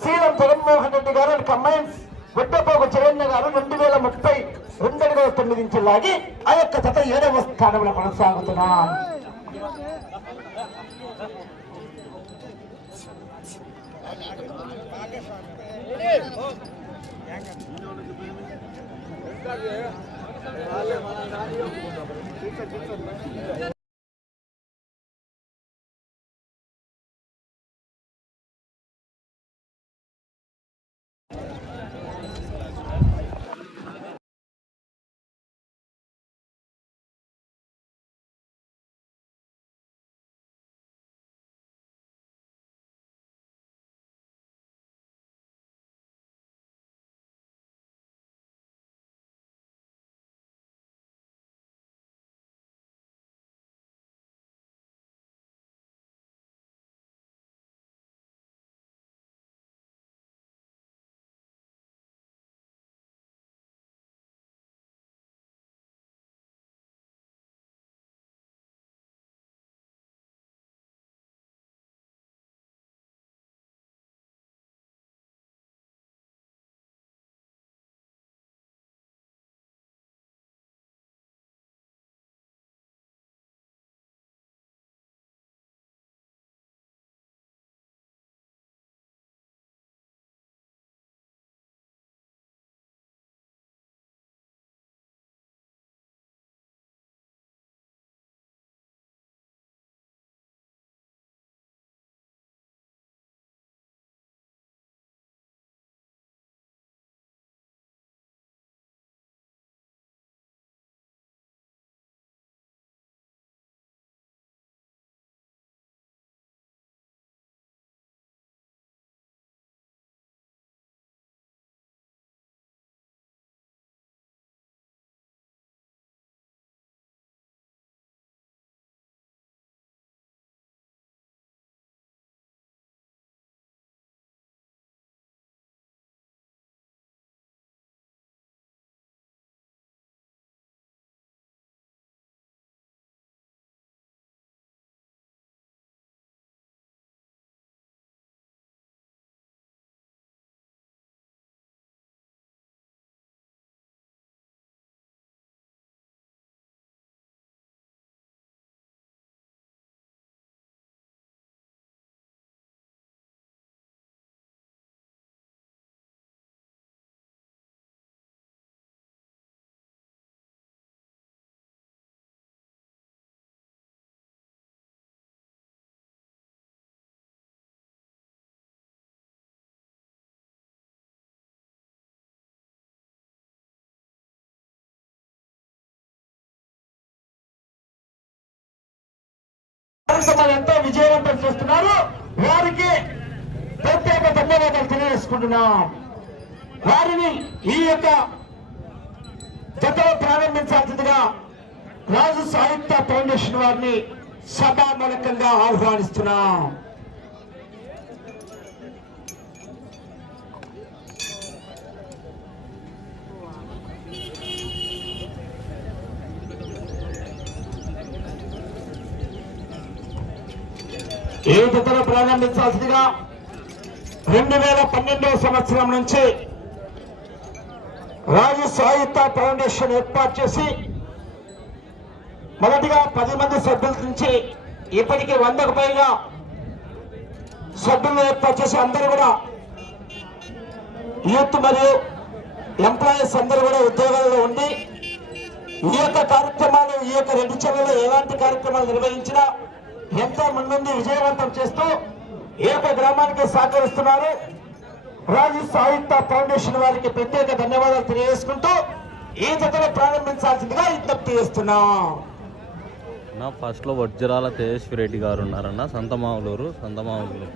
శీలం జగన్మోహన్ రెడ్డి గారు and combines గుడ్డపోకు జగన్న గారు రెండు వేల ముప్పై రెండు అడుగుల తొమ్మిది ఇంచులు లాగి ఆ యొక్క జత ఏడవ స్థానంలో కొనసాగుతున్నారు కార్యక్రమాలు ఎంతో విజయవంతం చేస్తున్నారు. వారికి ప్రత్యేక ధన్యవాదాలు తెలియజేసుకుంటున్నాం. వారిని ఈ యొక్క జతలో ప్రారంభించాల్సిందిగా రాజు సాహిత్య ఫౌండేషన్ వారిని సభామూలకంగా ఆహ్వానిస్తున్నాం. ఈ జతను ప్రారంభించాల్సిందిగా రెండు వేల పన్నెండవ సంవత్సరం నుంచి రాజు సాహిత్య ఫౌండేషన్ ఏర్పాటు చేసి మొదటిగా పది మంది సభ్యుల నుంచి ఇప్పటికీ వందకు పైగా సభ్యులను ఏర్పాటు చేసి అందరూ కూడా యూత్ మరియు ఎంప్లాయీస్ అందరూ కూడా ఉద్యోగాల్లో ఉండి ఈ యొక్క కార్యక్రమాలు ఈ యొక్క రెండు చెల్లెలు ఎలాంటి కార్యక్రమాలు నిర్వహించినా ఎంతో ముందు విజయవంతం చేస్తూ ఏక గ్రామానికి సహకరిస్తున్నారు. రాజు సాహిత్య ఫౌండేషన్ వారికి ప్రత్యేక ధన్యవాదాలు తెలియజేసుకుంటూ ఈ జతను ప్రారంభించాల్సిందిగా విజ్ఞప్తి చేస్తున్నాం. నా ఫస్ట్లో వజ్రాల తేజస్వి రెడ్డి గారు ఉన్నారన్న సంతమావులూరు సంతమావులూరు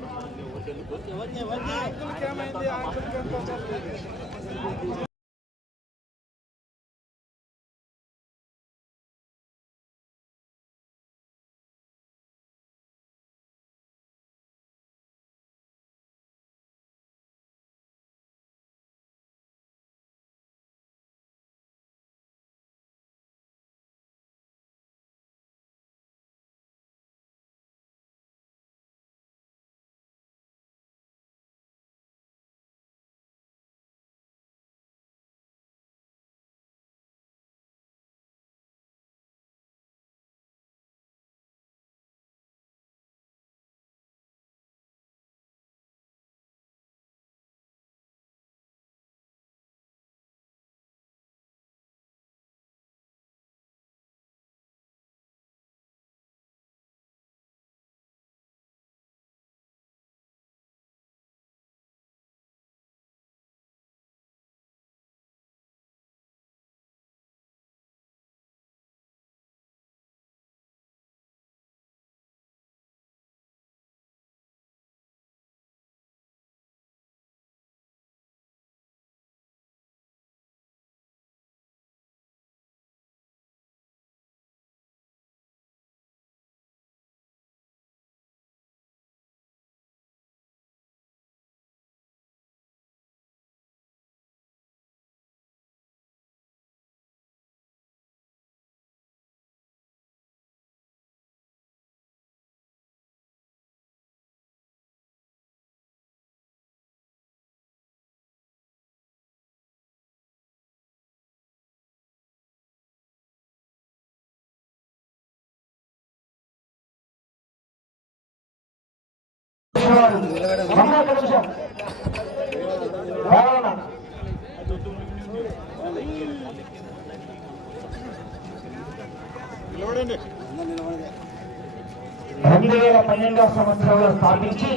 వేల సంవత్సరంలో స్థాపించి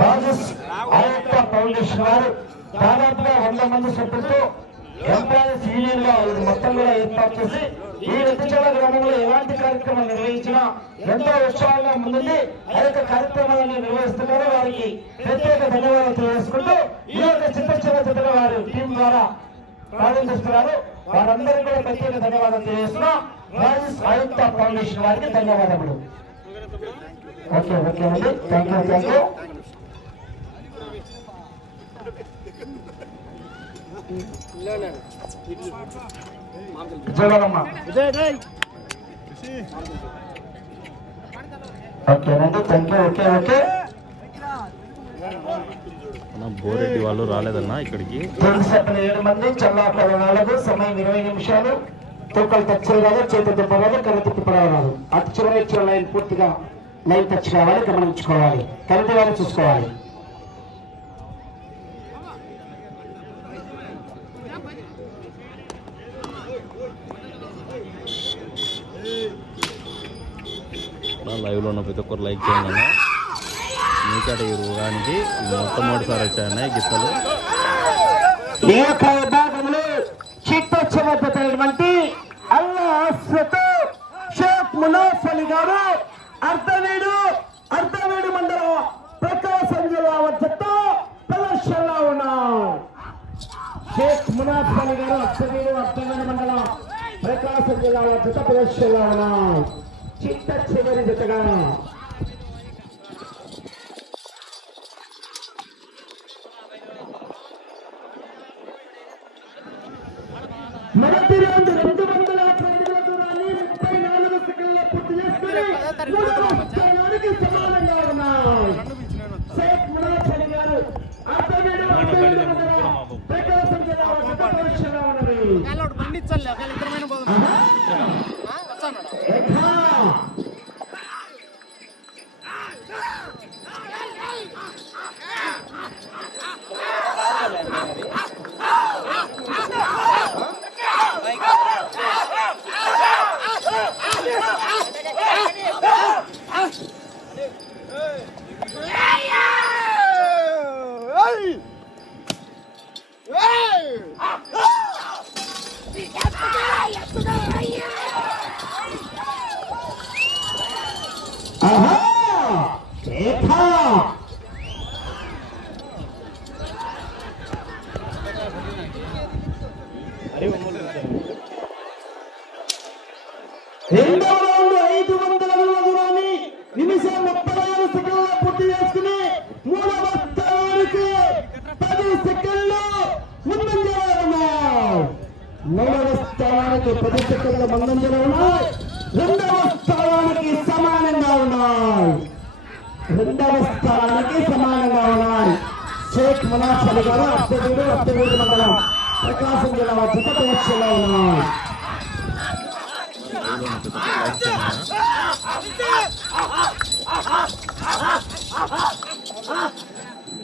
రాజస్ ఆయుక్త ఫౌండేషన్ వారు దాదాపుగా వంద మంది సభ్యులతో ఎంప్లాయీస్ యూనియన్గా మొత్తం కూడా ఏర్పాటు చేసి ఈ వెతిచల గ్రామంలో ఎలాంటి కార్యక్రమాలు నిర్వహించినా ఎంతో ఉత్సాహంగా ముందుంది ఆ యొక్క కార్యక్రమాలను నిర్వహిస్తున్నారు. వారికి ప్రత్యేక ధన్యవాదాలు తెలియజేసుకుంటూ ఈ యొక్క చిన్న చిన్న చిత్ర వారి టీం ద్వారా ప్రారంభిస్తున్నారు. వారందరికీ కూడా ప్రత్యేక ధన్యవాదాలు తెలియజేస్తున్నా. రాజస్ ఆయుక్త ఫౌండేషన్ వారికి ధన్యవాదములు. ఓకే ఓకే అండి. Thank you thank you Jaganamma ఓకేనండి thank you okay okay. Boreddy వాళ్ళు రాలేదన్నా ఇక్కడికి. ఏడు మంది చల్లాపల నాలుగు సమయం ఇరవై నిమిషాలు. తూకలు టచ్ చేయాలి చేతి తిప్పరాదు కర్ర తిప్పరాదు అటు చివరి లైన్ పూర్తిగా లైన్ టచ్ కావాలి గమనించుకోవాలి. కరెంట్ వారు చూసుకోవాలి. లైవ్లో ఉన్న ప్రతి ఒక్కరు లైక్ చేయండి అన్న. మీకాట మొట్టమొదటిసారి వచ్చాయన్న ఈ గిత్తలు. ఈ యొక్క విభాగంలో షేక్ మునాఫ్ అలీ గారు అర్ధవీడు అర్ధవీడు మండలం ప్రకాశం జిల్లా వచ్చతో ప్రదర్శనలో ఉన్నాం షేక్ మునాఫ్ గారు అర్ధవీడు అర్ధవీడు మండలం ప్రకాశం జిల్లా వచ్చతో ప్రదర్శనలో ఉన్నాం చిత్త చివరి జతగా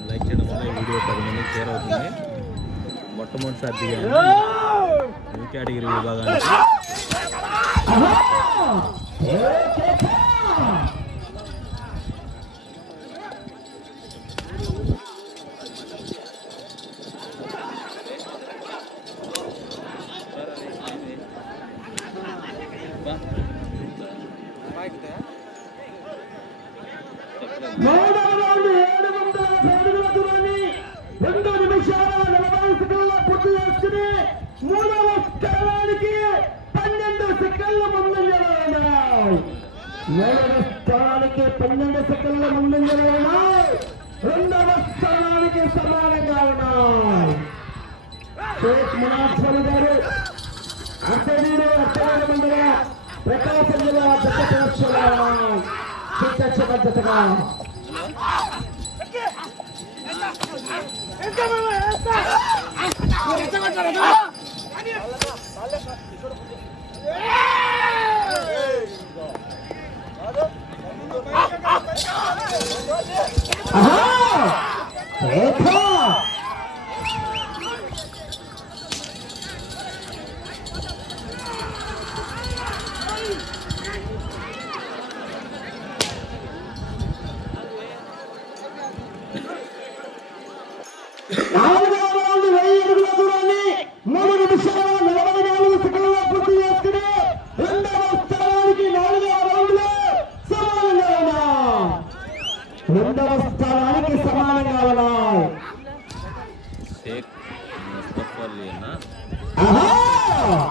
లైక్ చేయడం వల్ల ఈ వీడియో పది మందికి షేర్ అవుతుంది. మొట్టమొదటిసారి ఈ కేటగిరీ విభాగానికి. ప్రకాశం జిల్లా చెత్త ప్రదర్శన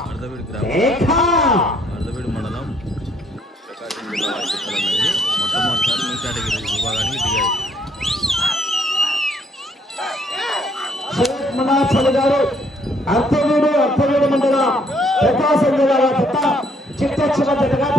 అర్ధవీడి గ్రామం! అర్ధవీడి మండలం. ప్రకాశం జిల్లా చిత్తలనేవి మొట్టమొదటిసారి న్యూ కేటగిరీ విభాగానికి దిగాయి గారు అర్థవీడు అర్థవీడు మండలం ప్రకాశం జిల్లాల చెత్త చిట్ట చిన్న జతగా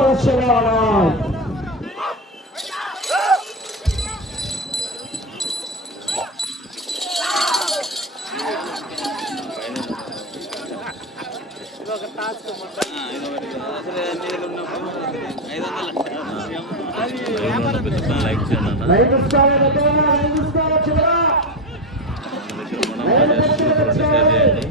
దగ్గర లైక్ చేస్తున్నటువంటి షేర్ చేయండి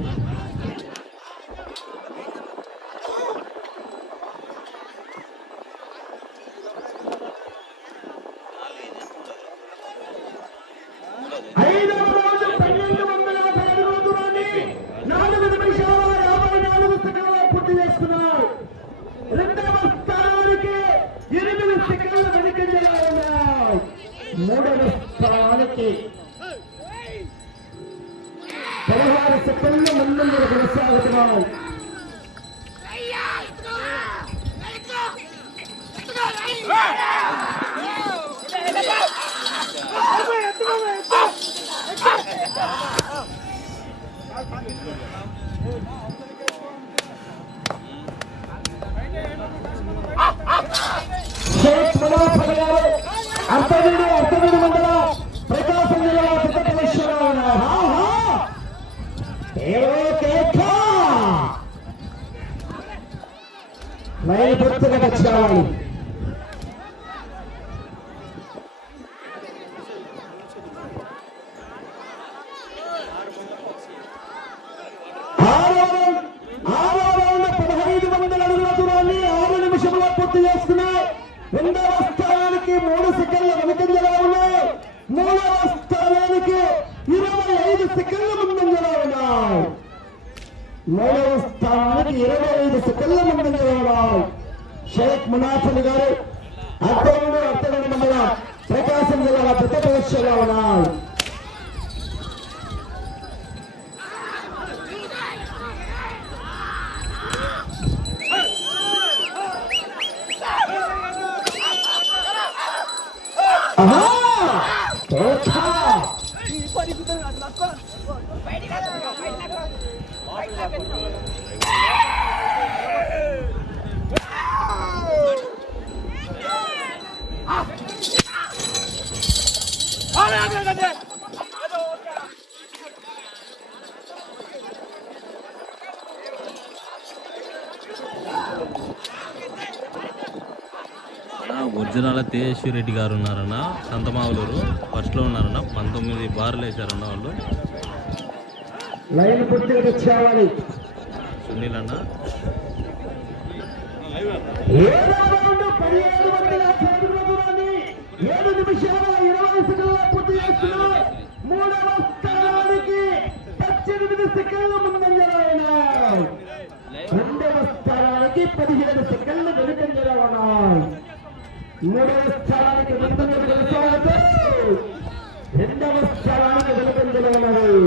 ఐదవ రౌండ్ పన్నెండు వందల పదహారు దూరాన్ని నాలుగు నిమిషాల యాభై నాలుగు సెకండ్ల పూర్తి చేసుకున్నారు రెండవ స్థానానికి ఎనిమిది సెకండ్ల వెనుకంజలో ఉన్నాయి మూడవ స్థానానికి పదహారు సెకండ్లు ముందంజలు కొనసాగుతున్నాయి షేక్ మునాఫర్ గారు అర్ధవీడు అర్ధవీడు మండలం ప్రకాశం జిల్లా చిత్తపల్లిశ్వరరావు ఉన్నారు. ఆహా! ఏవో కేక! లైన్ పూర్తిగా టచ్ కావాలి ఆరో రౌండ్ ఆరో రౌండ్ పదహైదు వందల అడుగుల దూరాన్ని ఆరు నిమిషంలో పూర్తి చేసుకున్నాయి. రెండవ స్థానానికి మూడు సెకండ్ల వెనుకంజలా ఉన్నాయి. మూడవ స్థానానికి ఇరవై ఐదు సెకండ్ల ముందంజలా ఉన్నాయి. మూడవ స్థానానికి ఇరవై ఐదు సెకండ్ల ముందంజలా ఉన్నాయి. షేక్ మునాఫల్ గారు అర్థముడు అర్థమైన మండలం ప్రకాశం జిల్లా పెద్ద పరీక్షలో ఉన్నాయి ఆహా! కేక! ఒరిజినల్ తేజస్వి రెడ్డి గారు ఉన్నారన్న సంతమావులూరు ఫస్ట్లో ఉన్నారన్న పంతొమ్మిది బార్లు వేశారన్న వాళ్ళు. సునీల్ అన్న ఏడు నిమిషాల ఇరవై సెకండ్ల పూర్తి చేస్తున్నారు. మూడవ స్థానానికి ముందంజలు కొనసాగుతూ రెండవ స్థానానికి వెనుకంజలో ఉన్నాయి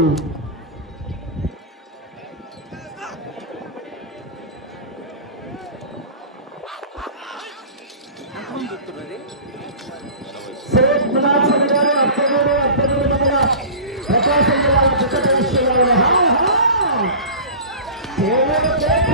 సేట్ మునాఫర్ గారు అత్తగూరు అత్తగూరు మండల ప్రకాశం జిల్లా చిత్తపల్లిలో ఉన్న హా, హా! దేవుడు కేక!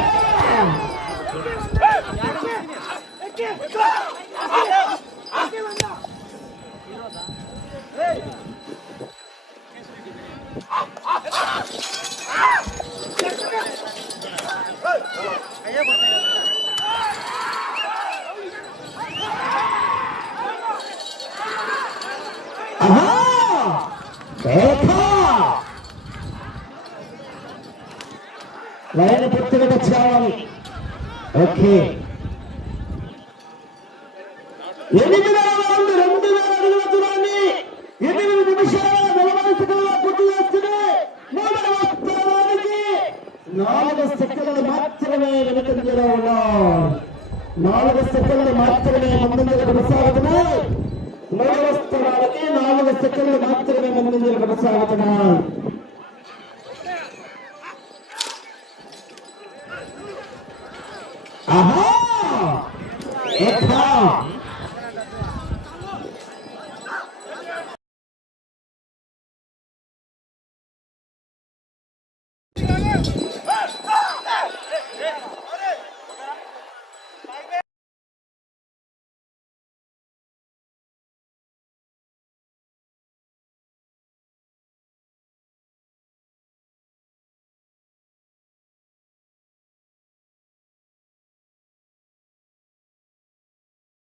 ఆహా! కేక! లైన్ పూర్తిగా టచ్ కావాలి ఓకే ఎనిమిదవ రౌండ్ రెండు వేల అడుగుల దూరాన్ని ఎనిమిది నిమిషాల నలభై సెకండ్ల పూర్తి చేసుకుని నాలుగు సెకండ్లు మాత్రమే వెనుకంజలో ఉన్నారు నాలుగు సెకండ్లు మాత్రమే ముందంజలు కొనసాగుతున్నాయి మూడవ స్థానాలకి నాలుగు సెకండ్లు మాత్రమే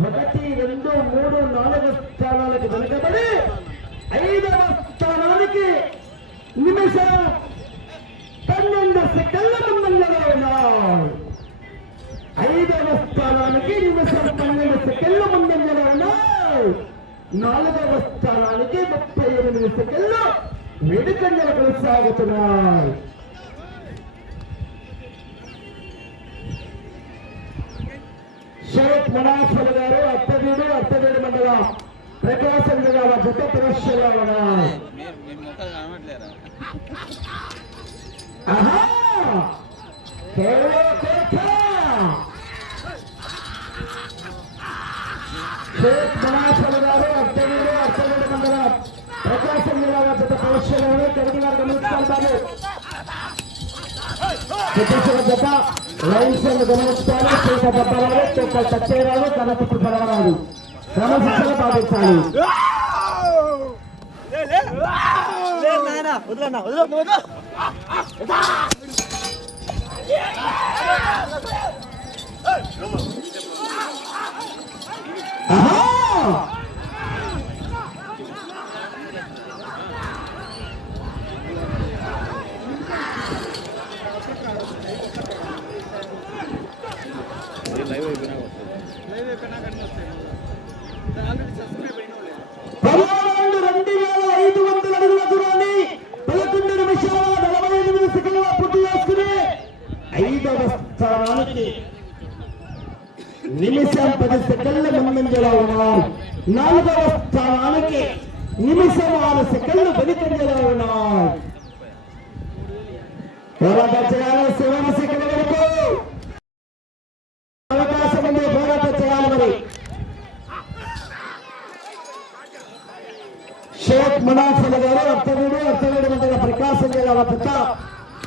ఒకటి రెండు మూడు నాలుగు స్థానాలకు వెనుకబడి ఐదవ స్థానానికి నిమిషం పన్నెండు సెకండ్ల ముందంజలో ఉన్నారు ఐదవ స్థానానికి నిమిషం పన్నెండు సెకండ్ల ముందంగా ఉన్నారు నాలుగవ స్థానానికి ముప్పై ఎనిమిది సెకండ్లు వెనుకంజలు కొనసాగుతున్నాయి. షేక్ మునాఫల్ గారు అత్తవీడు అత్తవీడు మండలం ప్రకాశం జిల్లా జత ప్రదర్శనలో ఉన్నాయి మీ- మీ ముఖాలు కనబట్లేరా ఆహా! కేవలం కేక! షేక్ మునాఫల్ గారు అత్తవీడు అత్తవీడు మండలం లైసెన్స్ గమనించాలి చేత పట్టరాలు చేత తచ్చేరాలు కనపట్టు పడవరాలు క్రమశిక్షణ పాటించాలి ఆహా!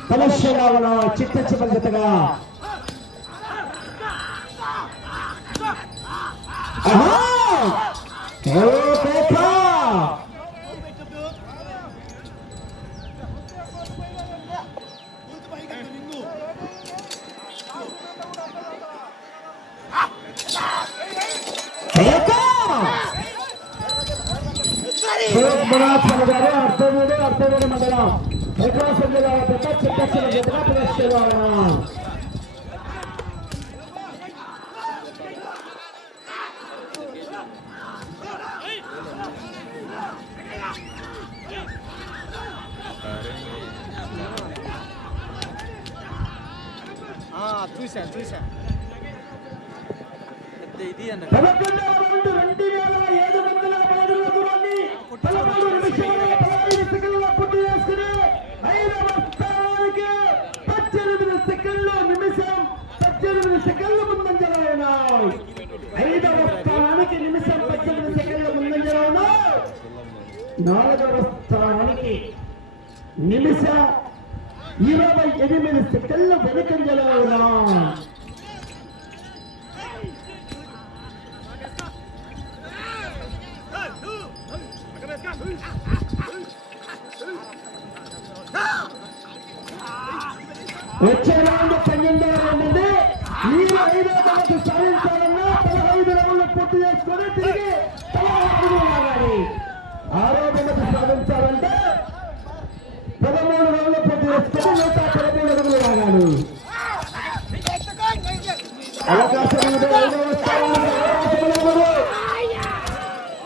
కలశరావణ చిట్ట చివరి జతగా ఆహా! ఓ కేక! కేక! షేక్ మునాఫల్ గారు అర్థవీడు అర్థవీడు మండలం ప్రకాశం జిల్లా పెద్ద చిట్ట చివరి జతగా కలశరావణ చూసా చూసా ఇది అండి పదకొండవ రౌండ్ రెండు వేల ఏడు వందల పదహారు నాలుగవ స్థానానికి నిమిష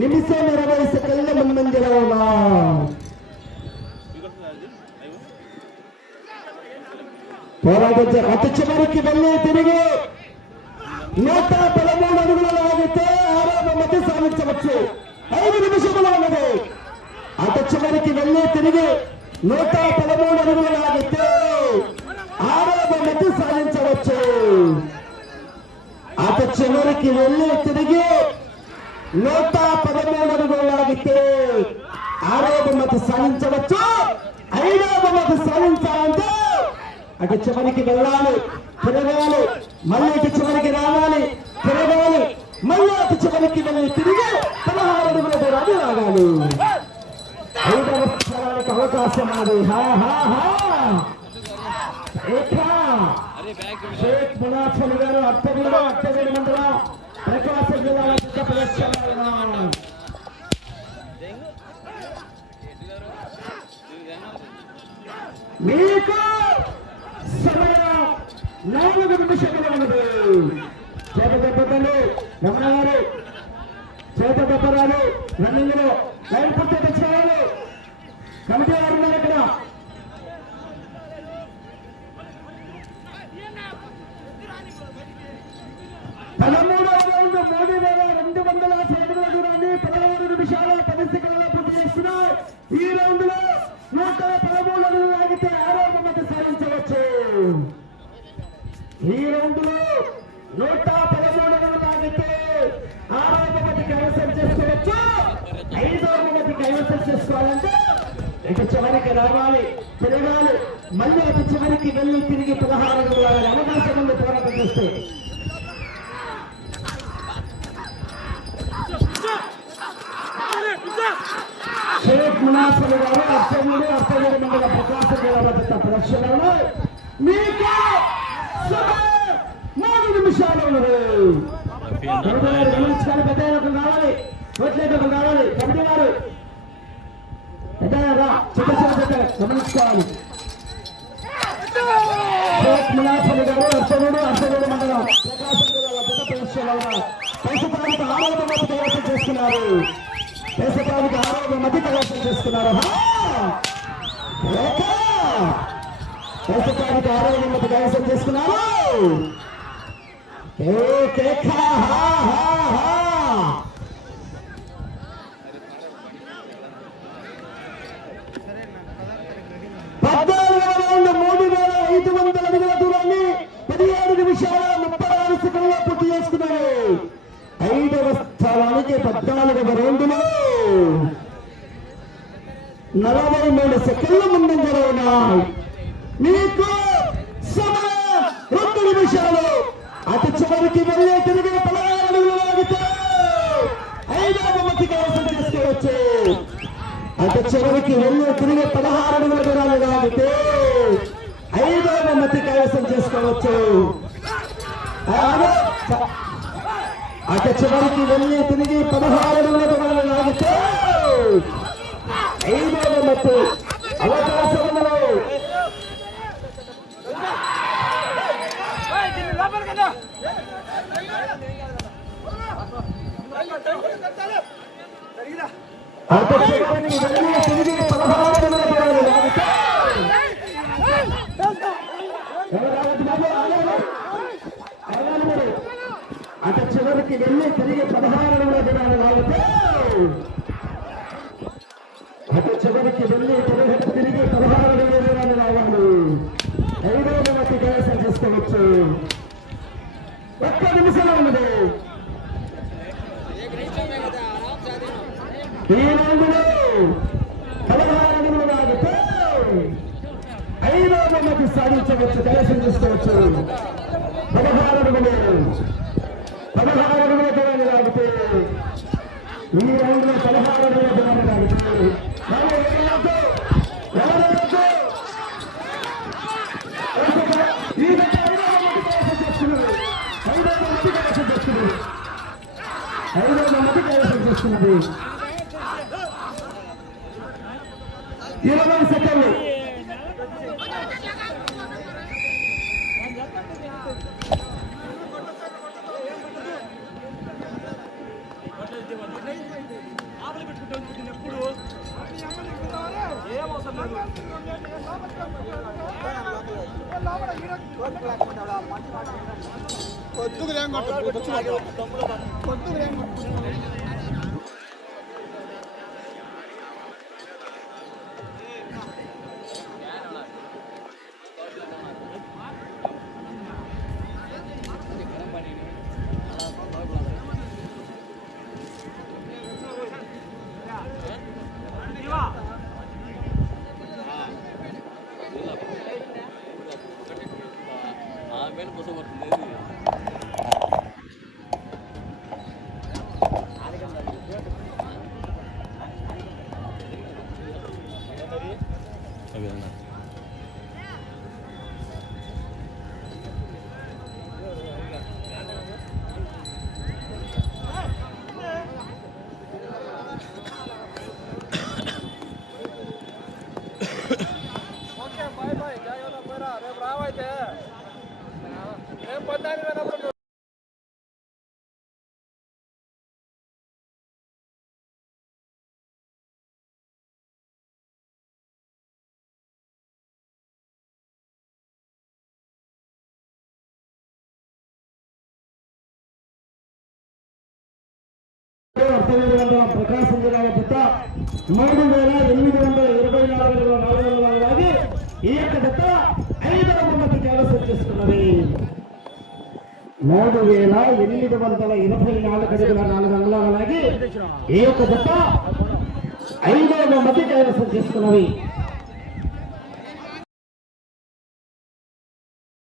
నిమిషం ఇరవై సెకండ్ల ముందంజలో ఉన్నాయి పోరాటం అతి చివరికి వెళ్ళి తిరిగి నూట పదమూడు అడుగులు లాగితే ఆరో బహుమతి సాధించవచ్చు. ఐదు నిమిషములు ఉన్నది. అత చివరికి వెళ్ళి తిరిగి నూట పదమూడు అడుగులు లాగితే ఆరో బహుమతి సాధించవచ్చు. అత చివరికి వెళ్ళి తిరిగి నూట పదమూడు అడుగులు లాగితే ఆరో బహుమతి సాధించవచ్చు. ఐదో బహుమతి సాధించాలంటే అటు చివరికి వెళ్ళాలి తిరగాలి మళ్ళీ అటు చివరికి రావాలి తిరగాలి మళ్ళీ అటు చివరికి వెళ్ళి తిరిగి పదహారు అడుగుల దూరాన్ని రాగాలి ఐదవ స్థానానికి అవకాశం ఉన్నది హా హా హా. షేక్ మునాఫల్ గారు అత్తగూడ అత్తగూడ మండలం. ప్రకాశం జిల్లాలో చిత్త ప్రదర్శన మీకు సమయం నాలుగు నిమిషములు ఉన్నది. చేత దెబ్బతలు రమణ గారు చేత దెబ్బరాలు రన్నింగ్లో లైన్ పూర్తి తెచ్చుకోవాలి కమిటీ వారు ఉన్నారు ఇక్కడ. రోడ్లేక ఒకరు రావాలి కమిటీ వారు గమనించుకోవాలి షేక్ మునాఫర్ గారు అర్థముడు అర్థముడు మండలం ప్రకాశం ఆరోగ్య మధ్య కైవసం చేస్తున్నారు దేశపానికి ఆరోగ్య మధ్య కైవసం చేస్తున్నారు హా! ఏక! ఆరోగ్య మధ్య కైవసం చేస్తున్నారు ఏ కేక! హా, హా, హా! పద్నాలుగవ రౌండ్ మూడు వేల ఐదు వందల అడుగుల దూరాన్ని పదిహేడు నిమిషాల ముప్పై ఆరు సెకండ్ల పూర్తి చేసుకున్నారు ఐదవ స్థానానికి పద్నాలుగవ రౌండ్లో నలభై మూడు సెకండ్ల ముందంజలో ఉన్నాయి మీకు సమయం రెండు నిమిషాలు. అతి చివరికి వెళ్ళే తిరిగిన పదహారు అడుగులు లాగితే ఐదవ బహుమతి కైవసం చేసుకోవచ్చు అయితే చివరికి వెళ్ళి తిరిగి పదహారు అడుగుల కాబట్టి లాగితే ఐదవ మతి కైవసం చేసుకోవచ్చు. అలాగే అటు చివరికి వెళ్ళి తిరిగి పదహారు అడుగుల కాబట్టి లాగితే ఐదవ మత అవకాశములు అత చివరికి వెళ్ళి తిరిగి పదహారు నెలల దినాలు లాగితే అత చివరికి వెళ్ళి తిరిగి పదహారు అడుగుల దినాలు తిరిగి పదహారు రావాలి ఐదవ నెంబర్కి కైవసం చేసుకోవచ్చు ఒక్క నిమిషంలో ఉంది. ఈ రంగులో పదహారు అడుగులు లాగితే ఐదో బొమ్మకి సాధించవచ్చు కైవసం చేసుకోవచ్చు పదహారు అడుగులు పదహారు అడుగుల దూరాన్ని లాగితే ఈ రౌండ్లో పదహారు అడుగుల దూరాన్ని లాగితే ఐదో బొమ్మకి కైవసం చేస్తున్నది ఐదో బొమ్మకి కైవసం చేస్తున్నది ఐదో బొమ్మకి అర్థమైంది వందల ప్రకాశం జిల్లాల జత మూడు వేల ఎనిమిది వందల ఇరవై నాలుగు నాలుగు వందల లాగి ఈ యొక్క జత ఐదవ బొమ్మకి కైవసం చేసుకున్నది మూడు వేల ఎనిమిది వందల ఇరవై నాలుగు అడుగుల నాలుగు వందల లాగి ఈ యొక్క జత ఐదవ బొమ్మకి కైవసం చేసుకున్నది